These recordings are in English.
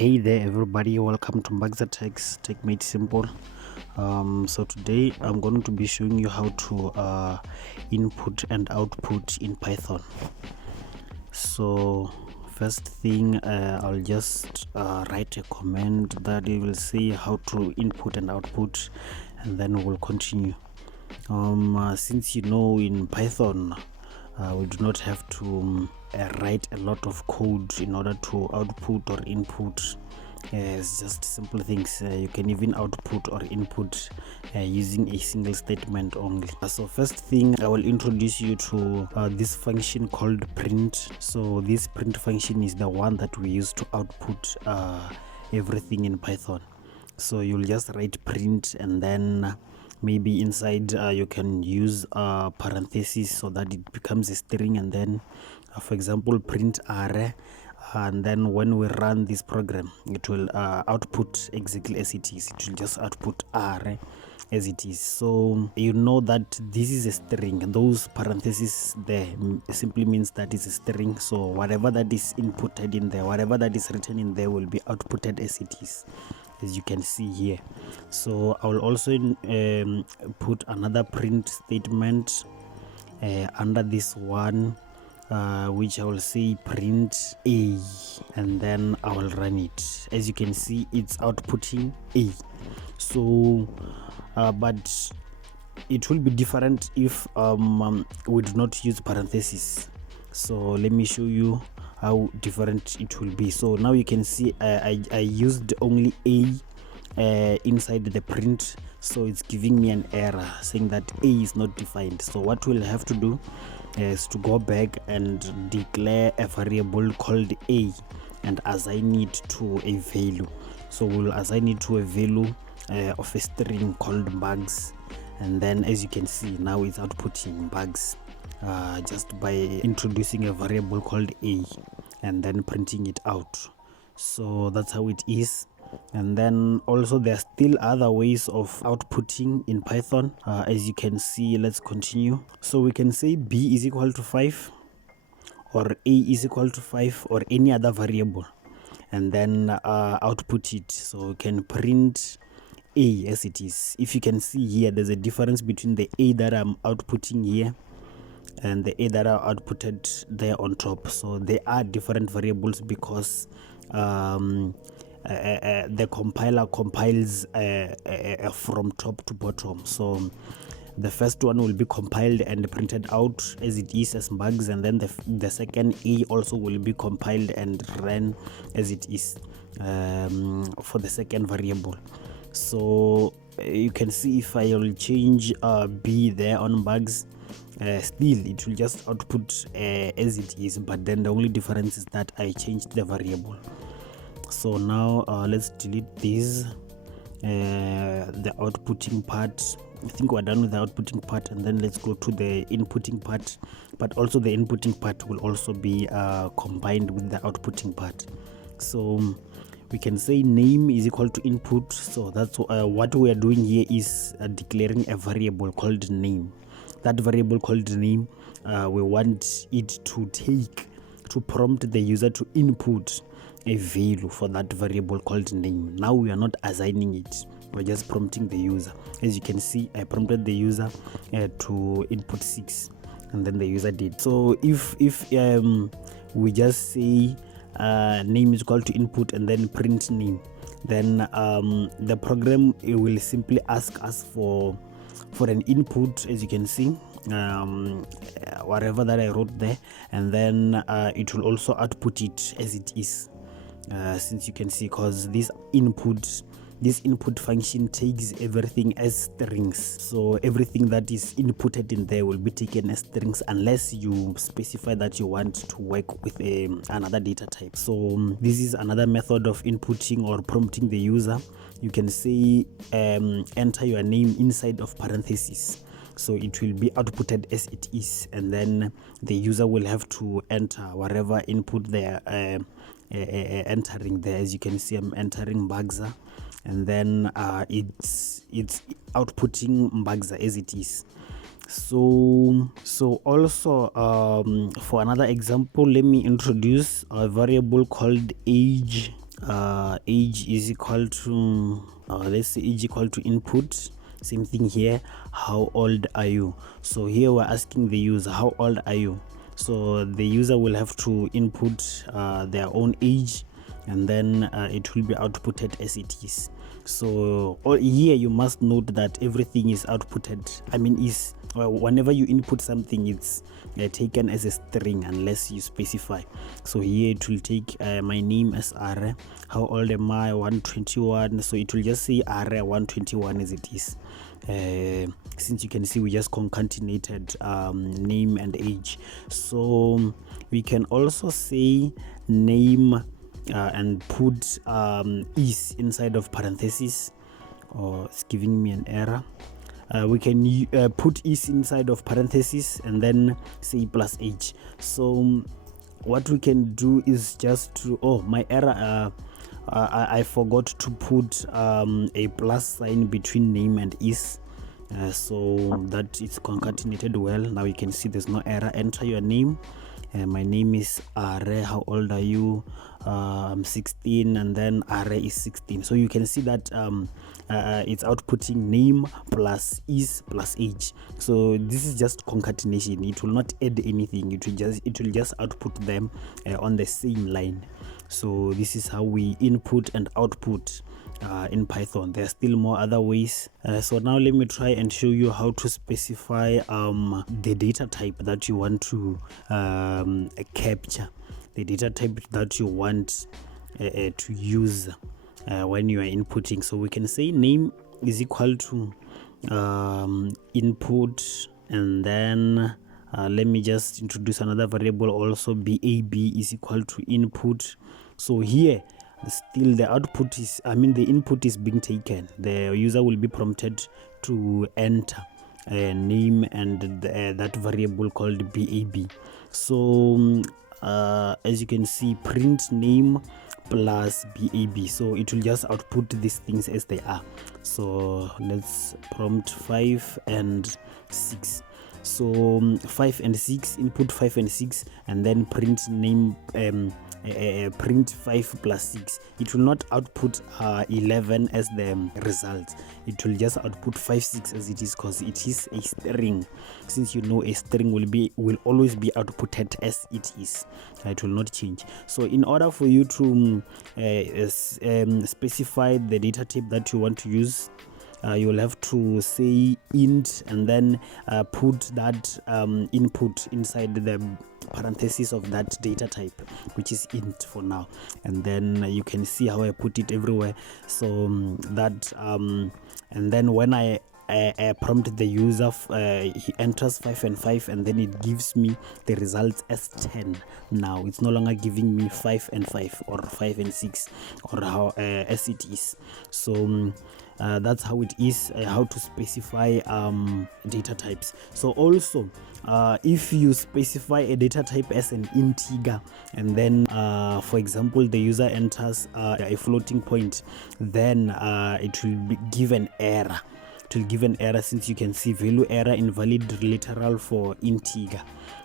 Hey there everybody, welcome to Bagza Tech's Tech Made Simple. So today I'm going to be showing you how to input and output in Python. So first thing, I'll just write a command that it will say how to input and output, and then we'll continue. Since you know in Python we do not have to write a lot of code in order to output or input. It's just simple things. You can even output or input using a single statement only. So first thing, I will introduce you to this function called print. So this print function is the one that we use to output everything in Python. So you'll just write print, and then maybe inside you can use parentheses so that it becomes a string, and then for example print array, and then when we run this program it will output exactly as it is. It will just output array as it is. So you know that this is a string. Those parentheses there simply means that it's a string, so whatever that is inputted in there, whatever that is written in there, will be outputted as it is, as you can see here. So I will also put another print statement under this one, which I will say print A, and then I will run it. As you can see, it's outputting A. So but it will be different if we do not use parentheses. So let me show you how different it will be. So now you can see I used only A inside the print, so it's giving me an error saying that A is not defined. So what we'll have to do is to go back and declare a variable called A and assign it to a value. So we'll assign it to a value of a string called bugs, and then as you can see now it's outputting bugs just by introducing a variable called A and then printing it out. So that's how it is. And then also there are still other ways of outputting in Python. As you can see, let's continue. So we can say B is equal to 5, or A is equal to 5, or any other variable, and then output it. So we can print A as it is. If you can see here, there's a difference between the A that I'm outputting here and the A that are outputted there on top. So they are different variables because the compiler compiles from top to bottom. So the first one will be compiled and printed out as it is as bugs, and then the second A also will be compiled and ran as it is for the second variable. So you can see if I will change B there on bugs, still it will just output as it is, but then the only difference is that I changed the variable. So now let's delete this, the outputting part. I think we're done with the outputting part, and then let's go to the inputting part. But also the inputting part will also be combined with the outputting part. So we can say name is equal to input. So that's what we are doing here is declaring a variable called name. That variable called name, we want it to prompt the user to input a value for that variable called name. Now we are not assigning it, we're just prompting the user. As you can see, I prompted the user to input 6, and then the user did. So if we just say name is equal to input and then print name, then the program, it will simply ask us for an input, as you can see, whatever that I wrote there, and then it will also output it as it is, since you can see, because this input function takes everything as strings. So everything that is inputted in there will be taken as strings, unless you specify that you want to work with another data type. So this is another method of inputting or prompting the user. You can say enter your name inside of parentheses, so it will be outputted as it is, and then the user will have to enter whatever input they are entering there. As you can see, I'm entering Bagza, and then it's outputting Bagza as it is. So also for another example, let me introduce a variable called age age is equal to let's say age equal to input. Same thing here, how old are you? So here we're asking the user, how old are you? So the user will have to input their own age, and then it will be outputted as it is. So here you must note that everything is outputted, whenever you input something, it's taken as a string unless you specify. So here it will take my name as Are, how old am I, 121. So it will just say Are 121 as it is. Since you can see we just concatenated name and age. So we can also say name and put is inside of parentheses. It's giving me an error. We can put is inside of parentheses and then say plus age. So what we can do is just to my error, I forgot to put a plus sign between name and is, so that it's concatenated well. Now you can see there's no error. Enter your name. My name is Are. How old are you? I'm 16, and then Are is 16. So you can see that it's outputting name plus is plus age. So this is just concatenation. It will not add anything. It will just output them on the same line. So this is how we input and output in Python. There are still more other ways. So now let me try and show you how to specify the data type that you want to capture, the data type that you want to use when you are inputting. So we can say name is equal to input, and then let me just introduce another variable also. BAB is equal to input. So here still the output is, the input is being taken. The user will be prompted to enter a name and that variable called BAB. So as you can see, print name plus BAB. So it will just output these things as they are. So let's prompt 5 and 6. So 5 and 6, input 5 and 6, and then print name, print 5 plus 6. It will not output 11 as the result. It will just output 5 6 as it is, because it is a string. Since you know a string will always be outputted as it is, it will not change. So in order for you to specify the data type that you want to use, you will have to say int and then put that input inside the parentheses of that data type, which is int for now. And then you can see how I put it everywhere. So that and then when I prompt the user, he enters 5 and 5, and then it gives me the results as 10. Now it's no longer giving me 5 and 5 or 5 and 6 or how as it is. So that's how it is, how to specify data types. So also if you specify a data type as an integer, and then for example the user enters a floating point, then it will give an error. It will give an error, since you can see value error invalid literal for integer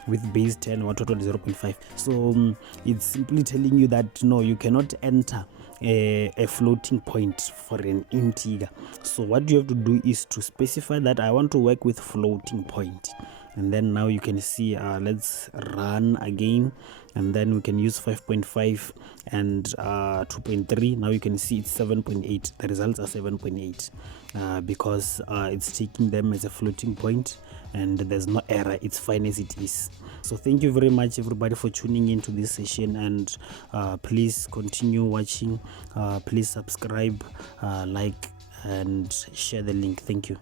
with base 10 0.5. So it's simply telling you that no, you cannot enter a floating point for an integer. So what you have to do is to specify that I want to work with floating point. And then now you can see, let's run again, and then we can use 5.5 and 2.3. Now you can see it's 7.8. The results are 7.8 because it's taking them as a floating point, and there's no error. It's fine as it is. So thank you very much everybody for tuning into this session, and please continue watching. Please subscribe, like, and share the link. Thank you.